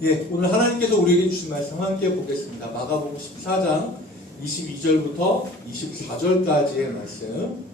예, 오늘 하나님께서 우리에게 주신 말씀 함께 보겠습니다. 마가복음 14장 22절부터 24절까지의 말씀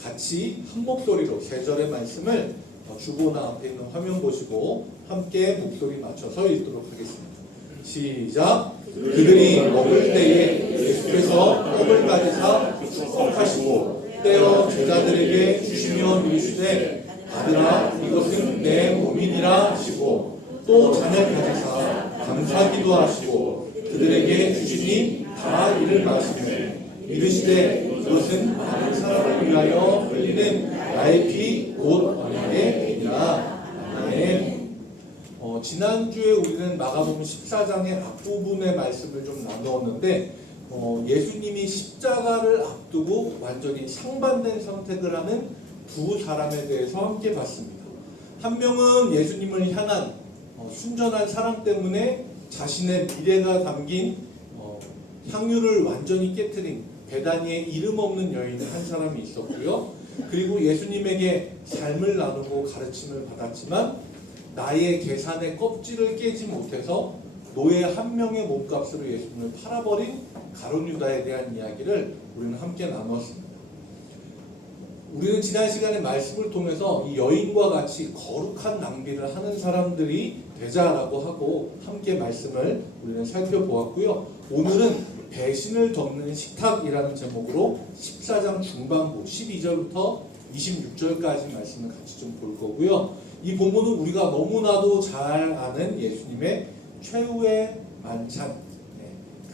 같이 한 목소리로 세 절의 말씀을 주보나 앞에 있는 화면 보시고 함께 목소리 맞춰서 읽도록 하겠습니다. 시작! 그들이 먹을 때에 예수께서 떡을 가지사 축복하시고 떼어 제자들에게 주시며 이르시되 받으라, 이것은 내 몸이니라 하시고 또 잔을 가지사 감사기도 하시고 그들에게 주시니 다 이를 마시며 이르시되 이것은 많은 사람을 위하여 흘리는 나의 피 곧 언약의 피니라. 아멘. 지난주에 우리는 마가복음 14장의 앞부분의 말씀을 좀 나누었는데 예수님이 십자가를 앞두고 완전히 상반된 선택을 하는 두 사람에 대해서 함께 봤습니다. 한 명은 예수님을 향한 순전한 사랑 때문에 자신의 미래가 담긴 향유를 완전히 깨트린 베다니의 이름 없는 여인 한 사람이 있었고요. 그리고 예수님에게 삶을 나누고 가르침을 받았지만 나의 계산의 껍질을 깨지 못해서 노예 한 명의 몸값으로 예수님을 팔아버린 가룟 유다에 대한 이야기를 우리는 함께 나누었습니다. 우리는 지난 시간에 말씀을 통해서 이 여인과 같이 거룩한 낭비를 하는 사람들이 되자라고 하고 함께 말씀을 우리는 살펴보았고요. 오늘은 배신을 덮는 식탁이라는 제목으로 14장 중반부 12절부터 26절까지 말씀을 같이 좀 볼 거고요. 이 본문은 우리가 너무나도 잘 아는 예수님의 최후의 만찬,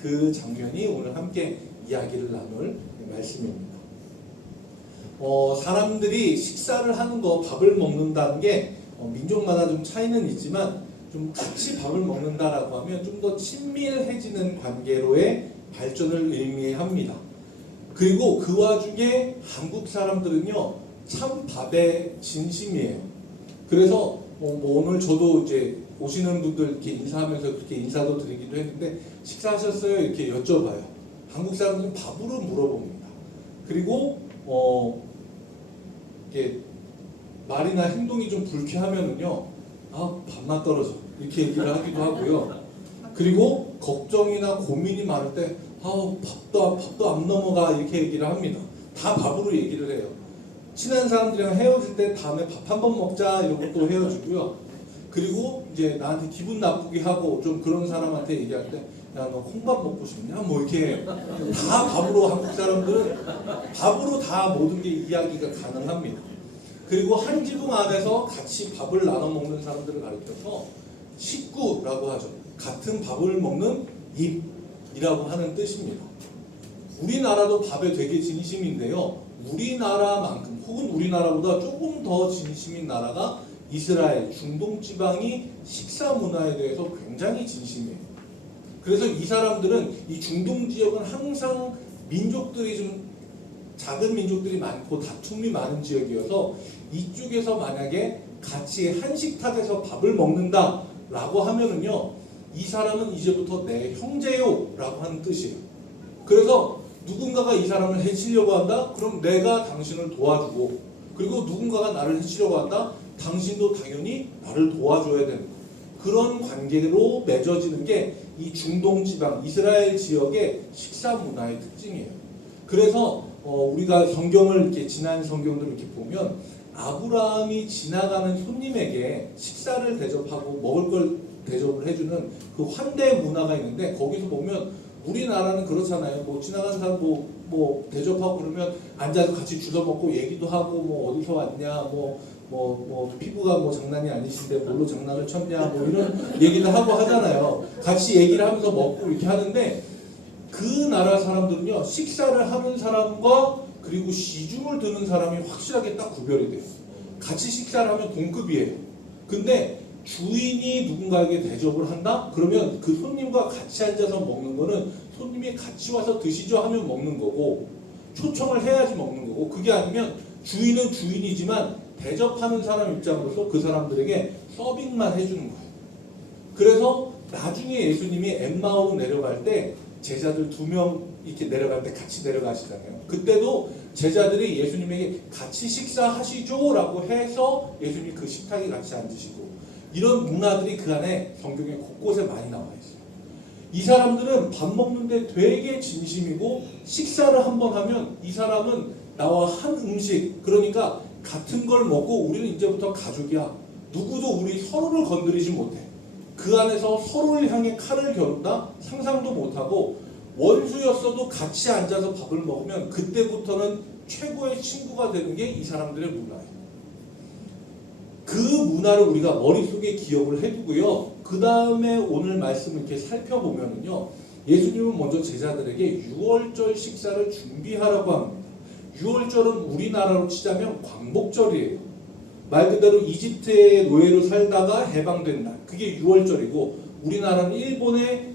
그 장면이 오늘 함께 이야기를 나눌 말씀입니다. 사람들이 식사를 하는 거, 밥을 먹는다는 게 민족마다 좀 차이는 있지만 좀 같이 밥을 먹는다라고 하면 좀 더 친밀해지는 관계로의 발전을 의미합니다. 그리고 그 와중에 한국 사람들은요 참 밥에 진심이에요. 그래서 오늘 저도 이제 오시는 분들 이렇게 인사하면서 그렇게 인사도 드리기도 했는데 식사하셨어요? 이렇게 여쭤봐요. 한국 사람들은 밥으로 물어봅니다. 그리고 이렇게 말이나 행동이 좀 불쾌하면은요, 밥만 떨어져 이렇게 얘기를 하기도 하고요. 그리고 걱정이나 고민이 많을 때 밥도 안 넘어가 이렇게 얘기를 합니다. 다 밥으로 얘기를 해요. 친한 사람들이랑 헤어질 때 다음에 밥 한 번 먹자 이러고 또 헤어지고요. 그리고 이제 나한테 기분 나쁘게 하고 좀 그런 사람한테 얘기할 때 야, 너 콩밥 먹고 싶냐? 뭐 이렇게 다 밥으로, 한국 사람들은 밥으로 다 모든 게 이야기가 가능합니다. 그리고 한 지붕 안에서 같이 밥을 나눠 먹는 사람들을 가리켜서 식구라고 하죠. 같은 밥을 먹는 입이라고 하는 뜻입니다. 우리나라도 밥에 되게 진심인데요. 우리나라만큼 혹은 우리나라보다 조금 더 진심인 나라가 이스라엘, 중동 지방이 식사 문화에 대해서 굉장히 진심이에요. 그래서 이 사람들은 이 중동 지역은 항상 민족들이 좀 작은 민족들이 많고 다툼이 많은 지역이어서 이쪽에서 만약에 같이 한 식탁에서 밥을 먹는다 라고 하면은요, 이 사람은 이제부터 내 형제요 라고 하는 뜻이에요. 그래서 누군가가 이 사람을 해치려고 한다? 그럼 내가 당신을 도와주고, 그리고 누군가가 나를 해치려고 한다? 당신도 당연히 나를 도와줘야 되는 거예요. 그런 관계로 맺어지는 게 이 중동 지방 이스라엘 지역의 식사 문화의 특징이에요. 그래서 우리가 성경을 이렇게 지난 성경들을 이렇게 보면 아브라함이 지나가는 손님에게 식사를 대접하고 먹을 걸 대접을 해주는 그 환대 문화가 있는데, 거기서 보면 우리나라는 그렇잖아요. 뭐 지나가는 사람 뭐 대접하고 그러면 앉아서 같이 주워 먹고 얘기도 하고 뭐 어디서 왔냐, 피부가 뭐 장난이 아니신데 뭘로 장난을 쳤냐, 뭐 이런 얘기도 하고 하잖아요. 같이 얘기를 하면서 먹고 이렇게 하는데, 그 나라 사람들은요 식사를 하는 사람과 그리고 시중을 드는 사람이 확실하게 딱 구별이 돼요. 같이 식사를 하면 동급이에요. 근데 주인이 누군가에게 대접을 한다? 그러면 그 손님과 같이 앉아서 먹는 거는 손님이 같이 와서 드시죠 하면 먹는 거고, 초청을 해야지 먹는 거고, 그게 아니면 주인은 주인이지만 대접하는 사람 입장으로서 그 사람들에게 서빙만 해주는 거예요. 그래서 나중에 예수님이 엠마오 내려갈 때 제자들 2명 이렇게 내려갈 때 같이 내려가시잖아요. 그때도 제자들이 예수님에게 같이 식사하시죠 라고 해서 예수님이 그 식탁에 같이 앉으시고, 이런 문화들이 그 안에 성경에 곳곳에 많이 나와 있어요. 이 사람들은 밥 먹는데 되게 진심이고 식사를 한번 하면 이 사람은 나와 한 음식, 그러니까 같은 걸 먹고 우리는 이제부터 가족이야. 누구도 우리 서로를 건드리지 못해. 그 안에서 서로를 향해 칼을 겨눈다? 상상도 못하고 원수였어도 같이 앉아서 밥을 먹으면 그때부터는 최고의 친구가 되는 게 이 사람들의 문화예요. 그 문화를 우리가 머릿속에 기억을 해두고요. 그 다음에 오늘 말씀을 이렇게 살펴보면요. 예수님은 먼저 제자들에게 유월절 식사를 준비하라고 합니다. 유월절은 우리나라로 치자면 광복절이에요. 말 그대로 이집트의 노예로 살다가 해방된 날. 그게 유월절이고 우리나라는 일본의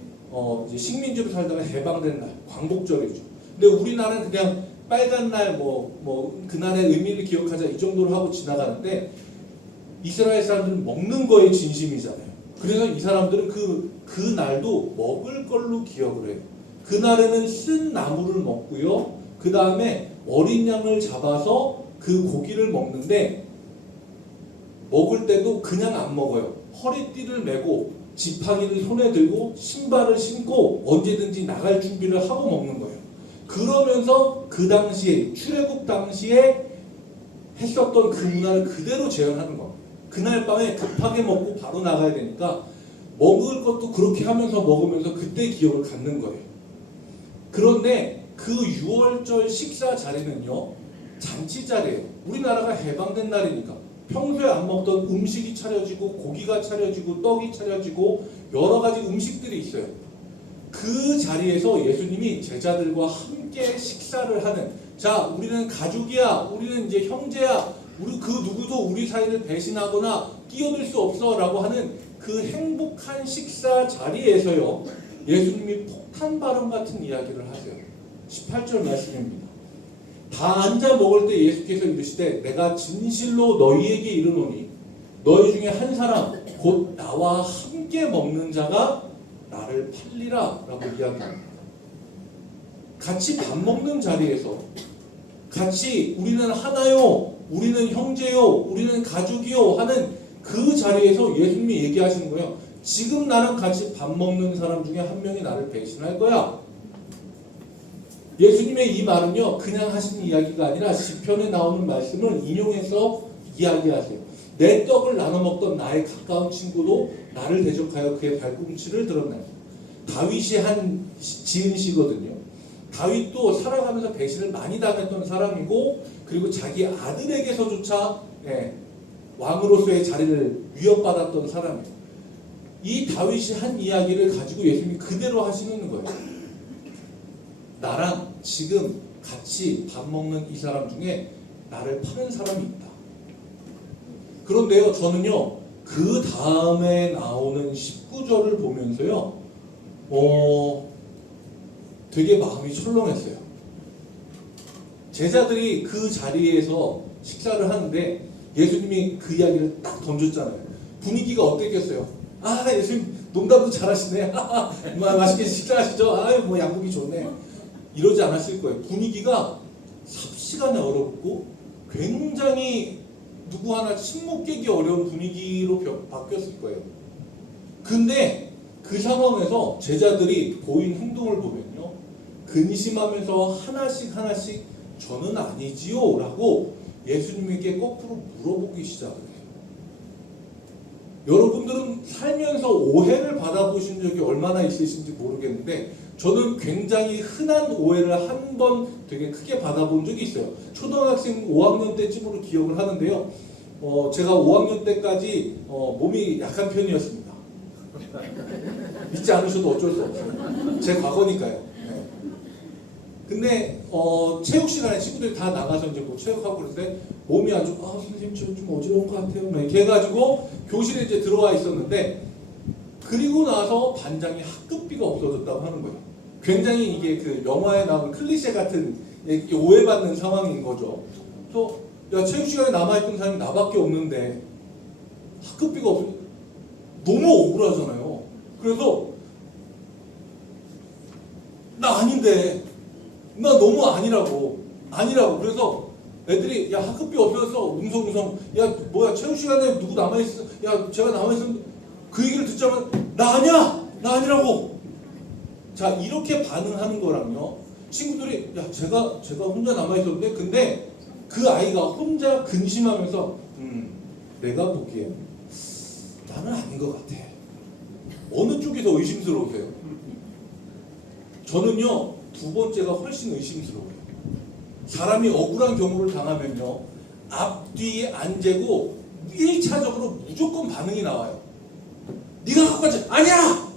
이제 식민지로 살다가 해방된 날. 광복절이죠. 근데 우리나라는 그냥 빨간 날 그날의 의미를 기억하자 이 정도로 하고 지나가는데 이스라엘 사람들은 먹는 거에 진심이잖아요. 그래서 이 사람들은 그 날도 먹을 걸로 기억을 해요. 그날에는 쓴 나물을 먹고요. 그 다음에 어린 양을 잡아서 그 고기를 먹는데 먹을 때도 그냥 안 먹어요. 허리띠를 메고 지팡이를 손에 들고 신발을 신고 언제든지 나갈 준비를 하고 먹는 거예요. 그러면서 그 당시에 출애굽 당시에 했었던 그 문화를 그대로 재현하는 거예요. 그날 밤에 급하게 먹고 바로 나가야 되니까 먹을 것도 그렇게 하면서 먹으면서 그때 기억을 갖는 거예요. 그런데 그 6월절 식사 자리는요, 잔치 자리예요. 우리나라가 해방된 날이니까 평소에 안 먹던 음식이 차려지고 고기가 차려지고 떡이 차려지고 여러 가지 음식들이 있어요. 그 자리에서 예수님이 제자들과 함께 식사를 하는, 자, 우리는 가족이야, 우리는 이제 형제야, 우리 그 누구도 우리 사이를 배신하거나 끼어들 수 없어 라고 하는 그 행복한 식사 자리에서요, 예수님이 폭탄 발언 같은 이야기를 하세요. 18절 말씀입니다. 다 앉아 먹을 때 예수께서 이르시되 내가 진실로 너희에게 이르노니 너희 중에 한 사람 곧 나와 함께 먹는 자가 나를 팔리라 라고 이야기합니다. 같이 밥 먹는 자리에서 같이 우리는 하나요, 우리는 형제요, 우리는 가족이요 하는 그 자리에서 예수님이 얘기하시는 거예요. 지금 나랑 같이 밥 먹는 사람 중에 한 명이 나를 배신할 거야. 예수님의 이 말은요, 그냥 하신 이야기가 아니라 시편에 나오는 말씀을 인용해서 이야기하세요. 내 떡을 나눠 먹던 나의 가까운 친구도 나를 대적하여 그의 발꿈치를 드러내요. 다윗이 지은 시거든요. 다윗도 살아가면서 배신을 많이 당했던 사람이고, 그리고 자기 아들에게서조차 왕으로서의 자리를 위협받았던 사람이에요. 이 다윗이 한 이야기를 가지고 예수님이 그대로 하시는 거예요. 나랑 지금 같이 밥 먹는 이 사람 중에 나를 파는 사람이 있다. 그런데요, 저는요, 그 다음에 나오는 19절을 보면서요, 되게 마음이 철렁했어요. 제자들이 그 자리에서 식사를 하는데 예수님이 그 이야기를 딱 던졌잖아요. 분위기가 어땠겠어요? 아, 예수님 농담도 잘하시네. 맛있게 식사하시죠? 아유, 뭐 양고기 좋네. 이러지 않았을 거예요. 분위기가 삽시간에 얼었고 굉장히 누구 하나 침묵 깨기 어려운 분위기로 바뀌었을 거예요. 근데 그 상황에서 제자들이 보인 행동을 보면요, 근심하면서 하나씩 저는 아니지요 라고 예수님에게 거꾸로 물어보기 시작을 해요. 여러분들은 살면서 오해를 받아보신 적이 얼마나 있으신지 모르겠는데 저는 굉장히 흔한 오해를 한 번 되게 크게 받아본 적이 있어요. 초등학생 5학년 때쯤으로 기억을 하는데요. 제가 5학년 때까지 몸이 약한 편이었습니다. 믿지 않으셔도 어쩔 수 없어요. 제 과거니까요. 네. 근데 체육 시간에 친구들이 다 나가서 이제 뭐 체육하고 그러는데 몸이 아주 선생님 저 좀 어지러운 것 같아요. 이렇게 해가지고 교실에 이제 들어와 있었는데 그리고 나서 반장이 학급비가 없어졌다고 하는 거예요. 굉장히 이게 그 영화에 나오는 클리셰 같은 오해받는 상황인 거죠. 그래서 야, 체육 시간에 남아있던 사람이 나밖에 없는데 학급비가 없어, 너무 억울하잖아요. 그래서 나 아닌데, 나 너무 아니라고. 그래서 애들이 야, 학급비 없어졌어 웅성웅성. 야, 뭐야, 체육 시간에 누구 남아있어? 야, 제가 남아있으면 그 얘기를 듣자마자 나 아니야! 나 아니라고! 자, 이렇게 반응하는 거랑요. 친구들이 야 제가 혼자 남아있었는데 근데 그 아이가 혼자 근심하면서 내가 보기엔 나는 아닌 것 같아. 어느 쪽이 더 의심스러우세요? 저는요 두 번째가 훨씬 의심스러워요. 사람이 억울한 경우를 당하면요 앞뒤 안 재고 1차적으로 무조건 반응이 나와요. 네가 갖고 가지 아니야!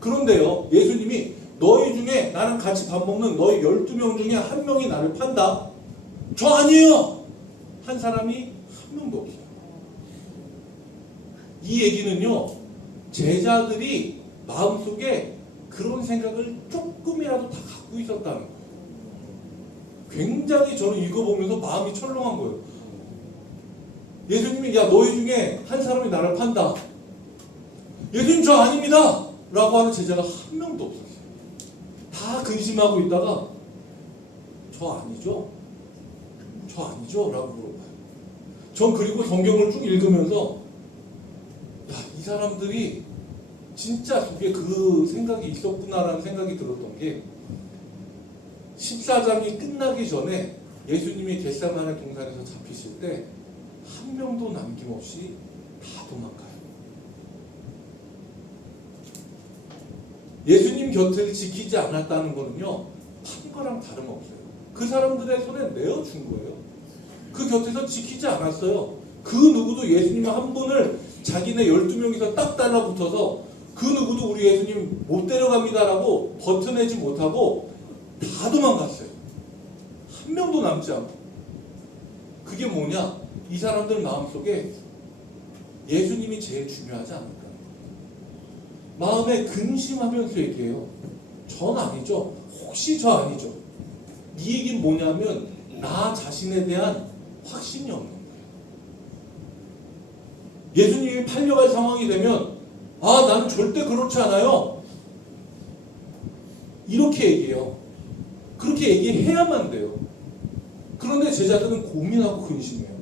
그런데요 예수님이 너희 중에 나랑 같이 밥 먹는 너희 12명 중에 한 명이 나를 판다? 저 아니에요! 한 사람이 한 명도 없어요. 이 얘기는요 제자들이 마음속에 그런 생각을 조금이라도 다 갖고 있었다는 거예요. 굉장히 저는 읽어보면서 마음이 철렁한 거예요. 예수님이 야 너희 중에 한 사람이 나를 판다. 예수님 저 아닙니다 라고 하는 제자가 한 명도 없었어요. 다 근심하고 있다가 저 아니죠? 저 아니죠? 라고 물어봐요. 전 그리고 성경을 쭉 읽으면서 야, 이 사람들이 진짜 속에 그 생각이 있었구나라는 생각이 들었던 게 14장이 끝나기 전에 예수님이 겟세마네 동산에서 잡히실 때 한 명도 남김없이 다 도망가요. 예수님 곁을 지키지 않았다는 거는요 판 거랑 다름없어요. 그 사람들의 손에 내어준 거예요. 그 곁에서 지키지 않았어요. 그 누구도 예수님 한 분을 자기네 12명이서 딱 달라붙어서 그 누구도 우리 예수님 못 데려갑니다라고 버텨내지 못하고 다 도망갔어요. 한 명도 남지 않고. 그게 뭐냐? 이 사람들 마음속에 예수님이 제일 중요하지 않을까. 마음에 근심하면서 얘기해요. 전 아니죠. 혹시 저 아니죠. 이 얘기는 뭐냐면 나 자신에 대한 확신이 없는 거예요. 예수님이 팔려갈 상황이 되면 아 나는 절대 그렇지 않아요. 이렇게 얘기해요. 그렇게 얘기해야만 돼요. 그런데 제자들은 고민하고 근심해요.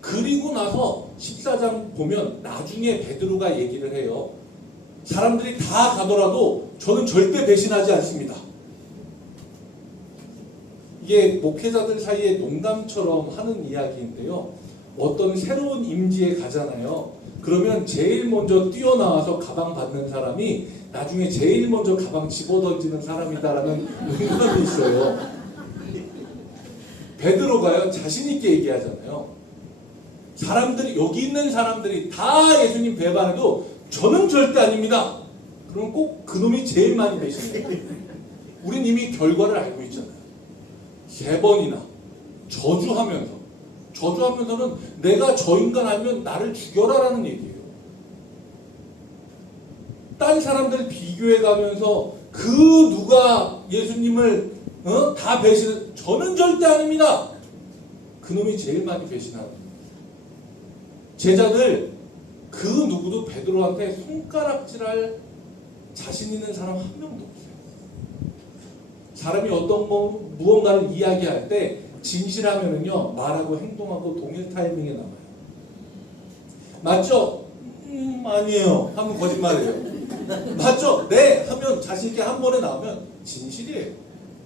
그리고 나서 14장 보면 나중에 베드로가 얘기를 해요. 사람들이 다 가더라도 저는 절대 배신하지 않습니다. 이게 목회자들 사이에 농담처럼 하는 이야기인데요. 어떤 새로운 임지에 가잖아요. 그러면 제일 먼저 뛰어나와서 가방 받는 사람이 나중에 제일 먼저 가방 집어던지는 사람이다라는 농담이 있어요. 베드로가요 자신 있게 얘기하잖아요. 사람들이 여기 있는 사람들이 다 예수님 배반해도 저는 절대 아닙니다. 그럼 꼭 그놈이 제일 많이 배신해요. 우린 이미 결과를 알고 있잖아요. 3번이나 저주하면서는 내가 저 인간 아니면 나를 죽여라라는 얘기예요. 딴 사람들 비교해가면서 그 누가 예수님을 다 배신, 저는 절대 아닙니다. 그놈이 제일 많이 배신하는 거예요. 제자들 그 누구도 베드로한테 손가락질할 자신 있는 사람 한 명도 없어요. 사람이 어떤 무언가를 이야기할 때 진실하면은요 말하고 행동하고 동일 타이밍에 나와요. 맞죠? 아니에요 하면 거짓말이에요. 맞죠? 네 하면 자신 있게 한 번에 나오면 진실이에요.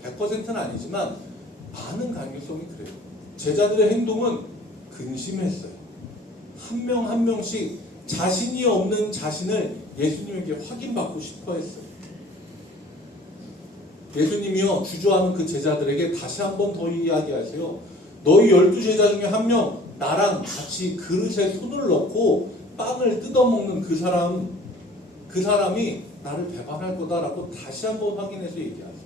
100%는 아니지만 많은 가능성이 그래요. 제자들의 행동은 근심했어요. 한 명 한 명씩 자신이 없는 자신을 예수님에게 확인받고 싶어 했어요. 예수님이요 주저하는 그 제자들에게 다시 한 번 더 이야기하세요. 너희 12제자 중에 한 명 나랑 같이 그릇에 손을 넣고 빵을 뜯어먹는 그 사람이 나를 배반할 거다라고 다시 한 번 확인해서 얘기하세요.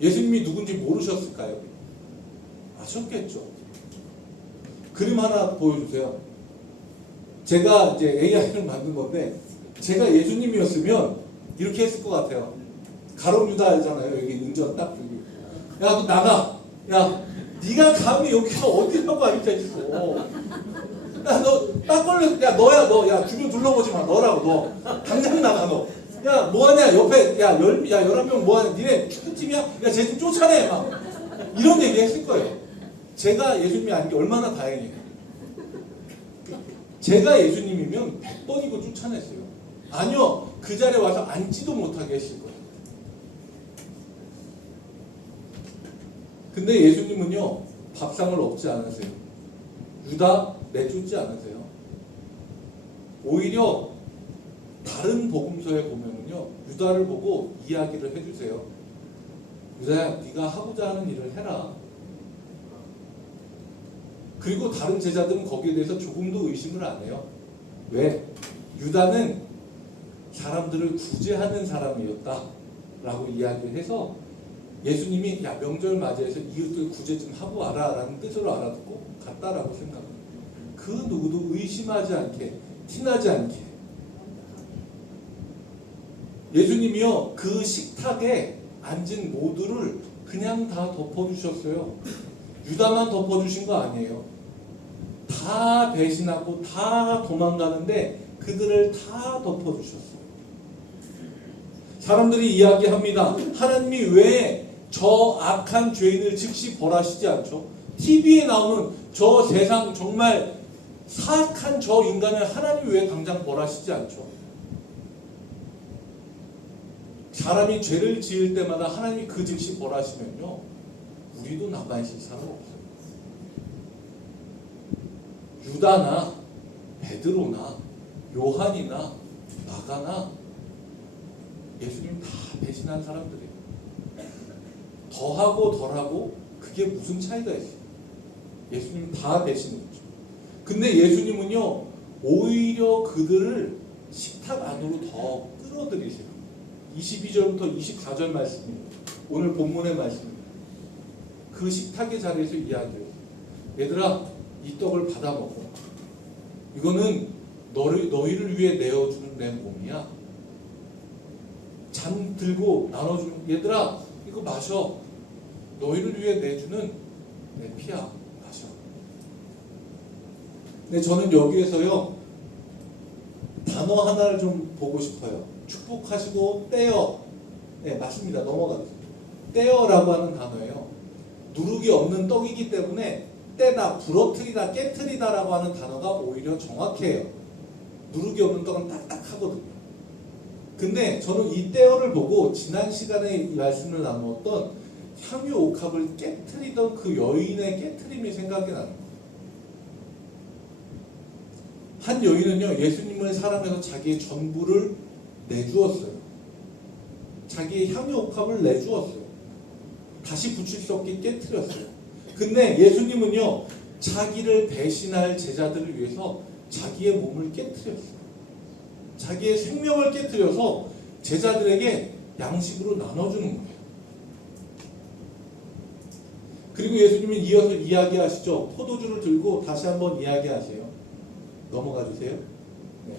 예수님이 누군지 모르셨을까요? 아셨겠죠. 그림 하나 보여주세요. 제가 이제 AI를 만든 건데 제가 예수님이었으면 이렇게 했을 것 같아요. 가룟유다잖아요. 여기 운전 딱 여기. 야, 너 나가. 야, 네가 감히 여기서 어디라고 앉아 있어. 야, 너 딱 걸려. 야, 너야 너. 야, 주변 둘러보지 마. 너라고 너. 당장 나가 너. 야, 뭐하냐? 옆에 야 11명 뭐하냐? 니네 축구팀이야? 야, 쟤 좀 쫓아내. 막 이런 얘기 했을 거예요. 제가 예수님이 아닌 게 얼마나 다행이에요. 제가 예수님이면 100번이고 쫓아냈어요. 아니요, 그 자리에 와서 앉지도 못하게 했을 거예요. 근데 예수님은요, 밥상을 엎지 않으세요. 유다 내쫓지 않으세요. 오히려 다른 복음서에 보면은요, 유다를 보고 이야기를 해주세요. 유다야, 네가 하고자 하는 일을 해라. 그리고 다른 제자들은 거기에 대해서 조금도 의심을 안 해요. 왜? 유다는 사람들을 구제하는 사람이었다 라고 이야기를 해서 예수님이 야, 명절 맞이해서 이웃들 구제 좀 하고 와라 라는 뜻으로 알아듣고 갔다라고 생각합니다. 그 누구도 의심하지 않게, 티나지 않게. 예수님이요, 그 식탁에 앉은 모두를 그냥 다 덮어주셨어요. 유다만 덮어주신 거 아니에요. 다 배신하고 다 도망가는데 그들을 다 덮어주셨어요. 사람들이 이야기합니다. 하나님이 왜 저 악한 죄인을 즉시 벌하시지 않죠? TV에 나오는 저 세상 정말 사악한 저 인간을 하나님이 왜 당장 벌하시지 않죠? 사람이 죄를 지을 때마다 하나님이 그 즉시 벌하시면요, 우리도 남아있을 사람 없어요. 유다나 베드로나 요한이나 마가나 예수님 다 배신한 사람들이에요. 더하고 덜하고 그게 무슨 차이가 있어요? 예수님 다 배신했죠. 근데 예수님은요, 오히려 그들을 식탁 안으로 더 끌어들이세요. 22절부터 24절 말씀입니다. 오늘 본문의 말씀입니다. 그 식탁의 자리에서 이야기해요. 얘들아, 이 떡을 받아 먹어. 이거는 너희를 위해 내어주는 내 몸이야. 잔 들고 나눠주는, 얘들아 이거 마셔. 너희를 위해 내주는 내 피야. 마셔. 근데 저는 여기에서요, 단어 하나를 좀 보고 싶어요. 축복하시고 떼어. 네, 맞습니다. 넘어가겠습니다. 떼어라고 하는 단어예요. 누룩이 없는 떡이기 때문에 떼다, 부러뜨리다, 깨트리다라고 하는 단어가 오히려 정확해요. 누룩이 없는 떡은 딱딱하거든요. 근데 저는 이 떼어를 보고 지난 시간에 이 말씀을 나누었던 향유 옥합을 깨트리던 그 여인의 깨트림이 생각이 나는 거예요. 한 여인은요, 예수님을 사랑해서 자기의 전부를 내주었어요. 자기의 향유 옥합을 내주었어요. 다시 붙일 수 없게 깨트렸어요. 근데 예수님은요, 자기를 배신할 제자들을 위해서 자기의 몸을 깨트렸어요. 자기의 생명을 깨트려서 제자들에게 양식으로 나눠주는 거예요. 그리고 예수님은 이어서 이야기하시죠. 포도주를 들고 다시 한번 이야기하세요. 넘어가 주세요. 네.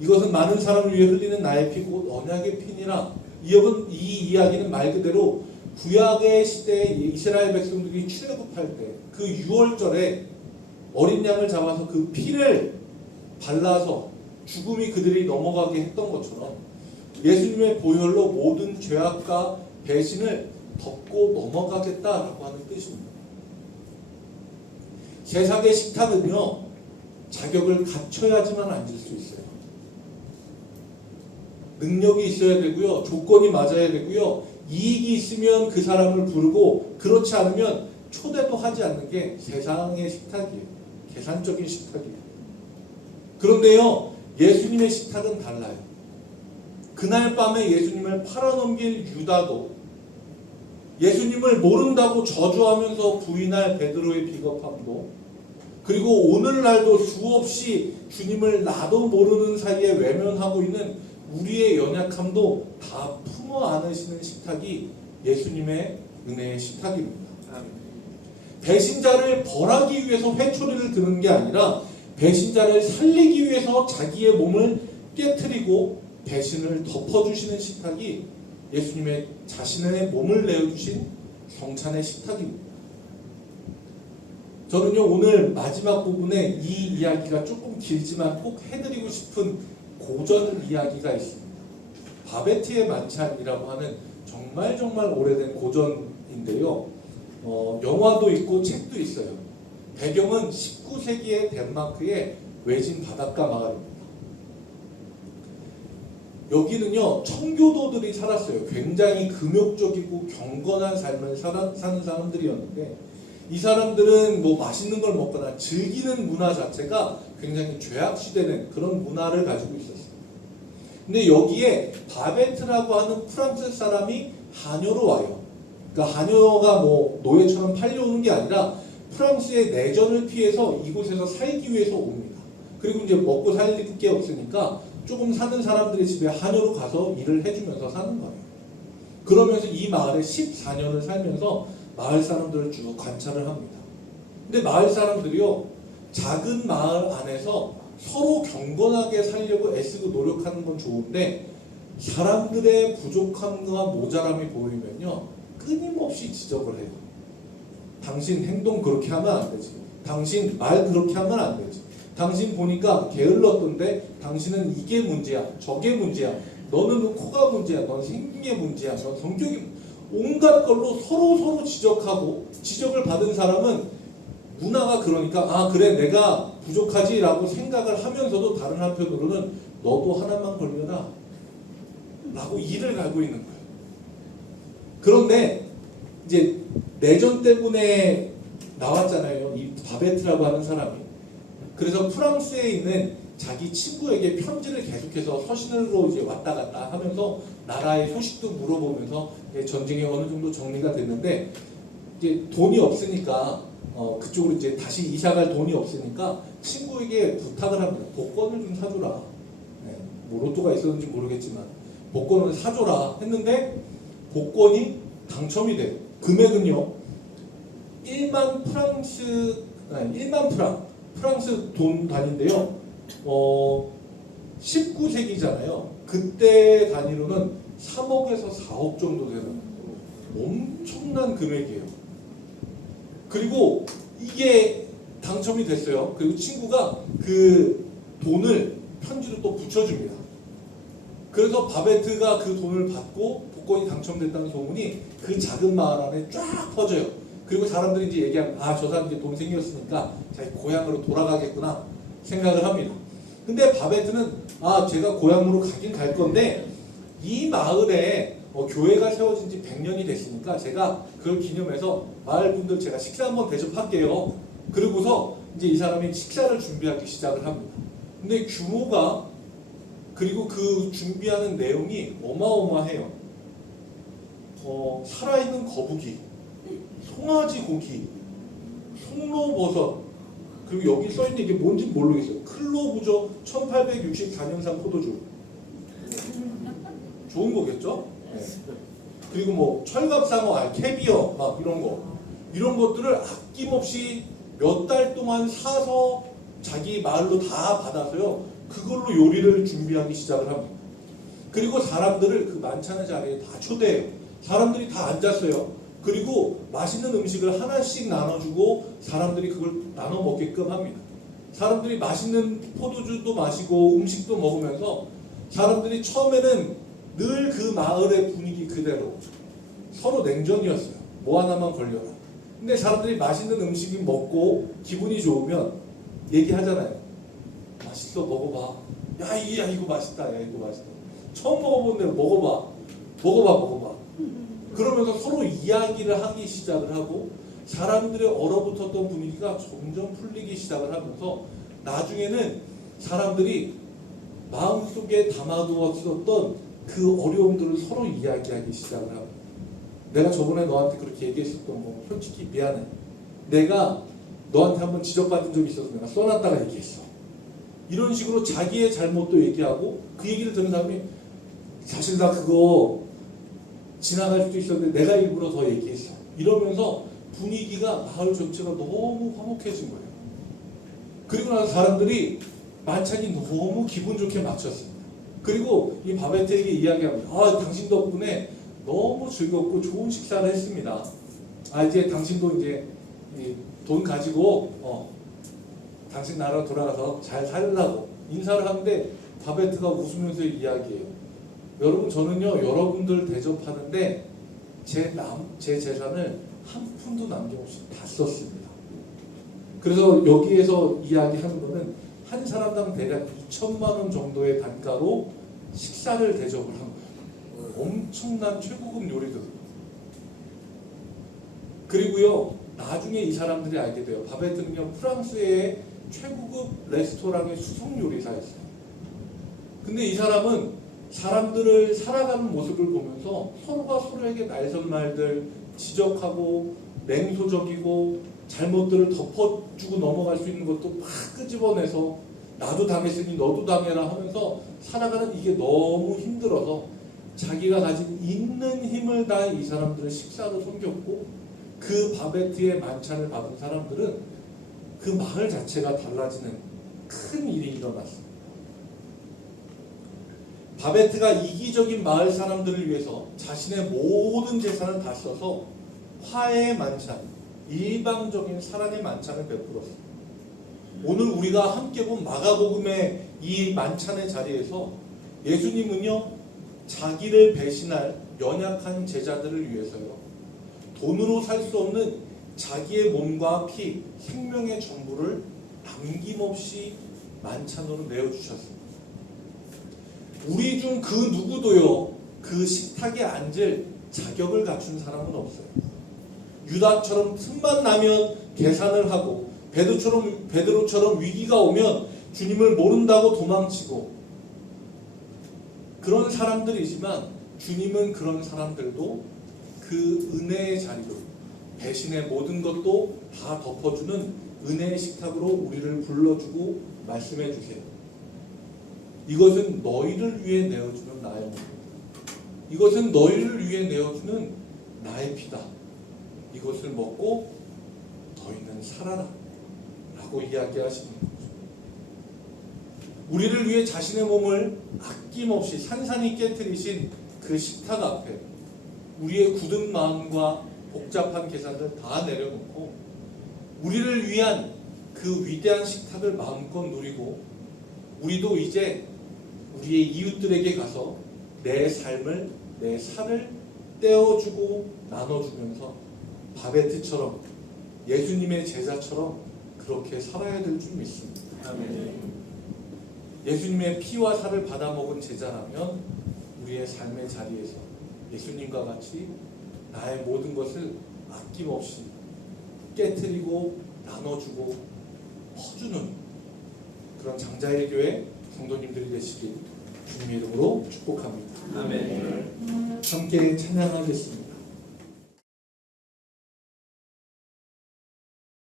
이것은 많은 사람을 위해 흘리는 나의 피고 언약의 피니라. 이 이야기는 말 그대로 구약의 시대에 이스라엘 백성들이 출애굽할 때 그 6월절에 어린 양을 잡아서 그 피를 발라서 죽음이 그들이 넘어가게 했던 것처럼 예수님의 보혈로 모든 죄악과 배신을 덮고 넘어가겠다라고 하는 뜻입니다. 세상의 식탁은요, 자격을 갖춰야지만 앉을 수 있어요. 능력이 있어야 되고요, 조건이 맞아야 되고요, 이익이 있으면 그 사람을 부르고, 그렇지 않으면 초대도 하지 않는 게 세상의 식탁이에요. 계산적인 식탁이에요. 그런데요, 예수님의 식탁은 달라요. 그날 밤에 예수님을 팔아넘길 유다도, 예수님을 모른다고 저주하면서 부인할 베드로의 비겁함도, 그리고 오늘날도 수없이 주님을 나도 모르는 사이에 외면하고 있는 우리의 연약함도 다 품어 안으시는 식탁이 예수님의 은혜의 식탁입니다. 배신자를 벌하기 위해서 회초리를 드는 게 아니라 배신자를 살리기 위해서 자기의 몸을 깨트리고 배신을 덮어주시는 식탁이 예수님의 자신의 몸을 내어주신 성찬의 식탁입니다. 저는요, 오늘 마지막 부분에 이 이야기가 조금 길지만 꼭 해드리고 싶은 고전 이야기가 있습니다. 바베티의 만찬이라고 하는 정말 오래된 고전인데요. 영화도 있고 책도 있어요. 배경은 19세기의 덴마크의 외진 바닷가 마을입니다. 여기는요 청교도들이 살았어요. 굉장히 금욕적이고 경건한 삶을 사는 사람들이었는데 이 사람들은 뭐 맛있는 걸 먹거나 즐기는 문화 자체가 굉장히 죄악시되는 그런 문화를 가지고 있었어요. 근데 여기에 바베트라고 하는 프랑스 사람이 하녀로 와요. 그러니까 하녀가 뭐 노예처럼 팔려오는 게 아니라 프랑스의 내전을 피해서 이곳에서 살기 위해서 옵니다. 그리고 이제 먹고 살 게 없으니까 조금 사는 사람들의 집에 하녀로 가서 일을 해주면서 사는 거예요. 그러면서 이 마을에 14년을 살면서 마을 사람들을 쭉 관찰을 합니다. 근데 마을 사람들이요 작은 마을 안에서 서로 경건하게 살려고 애쓰고 노력하는 건 좋은데 사람들의 부족함과 모자람이 보이면요 끊임없이 지적을 해요. 당신 행동 그렇게 하면 안 되지. 당신 말 그렇게 하면 안 되지. 당신 보니까 게을렀던데 당신은 이게 문제야. 저게 문제야. 너는 코가 문제야. 넌 생긴 게 문제야. 넌 성격이 온갖 걸로 서로 지적하고 지적을 받은 사람은 문화가 그러니까 아 그래 내가 부족하지 라고 생각을 하면서도 다른 한편으로는 너도 하나만 걸려라 라고 이를 갈고 있는 거예요. 그런데 이제 내전 때문에 나왔잖아요. 이 바베트라고 하는 사람이. 그래서 프랑스에 있는 자기 친구에게 편지를 계속해서 서신으로 이제 왔다 갔다 하면서 나라의 소식도 물어보면서 전쟁이 어느 정도 정리가 됐는데 이제 돈이 없으니까 그쪽으로 이제 다시 이사갈 돈이 없으니까 친구에게 부탁을 합니다. 복권을 좀 사줘라. 네, 뭐 로또가 있었는지 모르겠지만 복권을 사줘라 했는데 복권이 당첨이 돼요. 금액은요 1만 프랑스 돈 단위인데요 19세기잖아요. 그때 단위로는 3억에서 4억 정도 되는 엄청난 금액이에요. 그리고 이게 당첨이 됐어요. 그리고 친구가 그 돈을 편지로 또 붙여줍니다. 그래서 바베트가 그 돈을 받고 복권이 당첨됐다는 소문이 그 작은 마을 안에 쫙 퍼져요. 그리고 사람들이 이제 얘기하면 아 저 사람 이제 돈 생겼으니까 자기 고향으로 돌아가겠구나 생각을 합니다. 근데 바베트는 아 제가 고향으로 가긴 갈 건데 이 마을에 교회가 세워진 지 100년이 됐으니까 제가 그걸 기념해서 마을 분들 제가 식사 한번 대접할게요. 그러고서 이제 이 사람이 식사를 준비하기 시작을 합니다. 근데 규모가 그리고 그 준비하는 내용이 어마어마해요. 살아있는 거북이, 송아지 고기, 송로버섯, 그리고 여기 써있는 이게 뭔지 모르겠어요. 클로부조 1864년산 포도주. 좋은 거겠죠? 네. 그리고 뭐 철갑상어, 캐비어 막 이런 것들을 아낌없이 몇 달 동안 사서 자기 마을로 다 받아서요 그걸로 요리를 준비하기 시작을 합니다. 그리고 사람들을 그 만찬의 자리에 다 초대해요. 사람들이 다 앉았어요. 그리고 맛있는 음식을 하나씩 나눠주고 사람들이 그걸 나눠 먹게끔 합니다. 사람들이 맛있는 포도주도 마시고 음식도 먹으면서 사람들이 처음에는 늘 그 마을의 분위기 그대로 서로 냉전이었어요. 뭐 하나만 걸려라. 근데 사람들이 맛있는 음식이 먹고 기분이 좋으면 얘기하잖아요. 맛있어 먹어봐. 야 이거 맛있다. 야 이거 맛있다. 처음 먹어본데 먹어봐. 그러면서 서로 이야기를 하기 시작을 하고 사람들의 얼어붙었던 분위기가 점점 풀리기 시작을 하면서 나중에는 사람들이 마음속에 담아두었었던 그 어려움들을 서로 이야기하기 시작을 하고 내가 저번에 너한테 그렇게 얘기했었던 거 솔직히 미안해. 내가 너한테 한번 지적받은 적이 있어서 내가 써놨다가 얘기했어. 이런 식으로 자기의 잘못도 얘기하고 그 얘기를 듣는 사람이 사실 나 그거 지나갈 수도 있었는데 내가 일부러 더 얘기했어. 이러면서 분위기가 마을 전체가 너무 화목해진 거예요. 그리고 나서 사람들이 만찬이 너무 기분 좋게 마쳤습니다. 그리고 이 바베트에게 이야기합니다. 아 당신 덕분에 너무 즐겁고 좋은 식사를 했습니다. 아 이제 당신도 이제 돈 가지고 당신 나라로 돌아가서 잘 살려고 인사를 하는데 바베트가 웃으면서 이야기해요. 여러분 저는요 여러분들 대접하는데 제 재산을 한 푼도 남김없이 다 썼습니다. 그래서 여기에서 이야기하는 거는 한 사람당 대략 2천만 원 정도의 단가로 식사를 대접을 한 거예요. 엄청난 최고급 요리들. 그리고요, 나중에 이 사람들이 알게 돼요. 바베트는요, 프랑스의 최고급 레스토랑의 수석 요리사였어요. 근데 이 사람은 사람들을 살아가는 모습을 보면서 서로가 서로에게 날선말들, 지적하고 냉소적이고 잘못들을 덮어주고 넘어갈 수 있는 것도 막 끄집어내서 나도 당했으니 너도 당해라 하면서 살아가는 이게 너무 힘들어서 자기가 가진 있는 힘을 다해 이 사람들을 식사로 섬겼고, 그 바베트의 만찬을 받은 사람들은 그 마을 자체가 달라지는 큰 일이 일어났습니다. 바베트가 이기적인 마을 사람들을 위해서 자신의 모든 재산을 다 써서 화해의 만찬, 일방적인 사랑의 만찬을 베풀었습니다. 오늘 우리가 함께 본 마가복음의 이 만찬의 자리에서 예수님은요, 자기를 배신할 연약한 제자들을 위해서요, 돈으로 살 수 없는 자기의 몸과 피, 생명의 전부를 남김없이 만찬으로 내어주셨습니다. 우리 중 그 누구도요, 그 식탁에 앉을 자격을 갖춘 사람은 없어요. 유다처럼 틈만 나면 계산을 하고, 베드로처럼 위기가 오면 주님을 모른다고 도망치고, 그런 사람들이지만 주님은 그런 사람들도 그 은혜의 자리로, 배신의 모든 것도 다 덮어주는 은혜의 식탁으로 우리를 불러주고 말씀해 주세요. 이것은 너희를 위해 내어주는 나의 몸이다. 이것은 너희를 위해 내어주는 나의 피다. 이것을 먹고 너희는 살아라 라고 이야기하시는 거죠. 우리를 위해 자신의 몸을 아낌없이 산산히 깨뜨리신 그 식탁 앞에 우리의 굳은 마음과 복잡한 계산을 다 내려놓고 우리를 위한 그 위대한 식탁을 마음껏 누리고, 우리도 이제 우리의 이웃들에게 가서 내 삶을, 내 살을 떼어주고 나눠주면서 바베트처럼, 예수님의 제자처럼 그렇게 살아야 될 줄 믿습니다. 아멘. 예수님의 피와 살을 받아먹은 제자라면 우리의 삶의 자리에서 예수님과 같이 나의 모든 것을 아낌없이 깨트리고 나눠주고 퍼주는 그런 장자의 교회 성도님들이 되시길 주님의 이름으로 축복합니다. 아멘. 함께 찬양하겠습니다.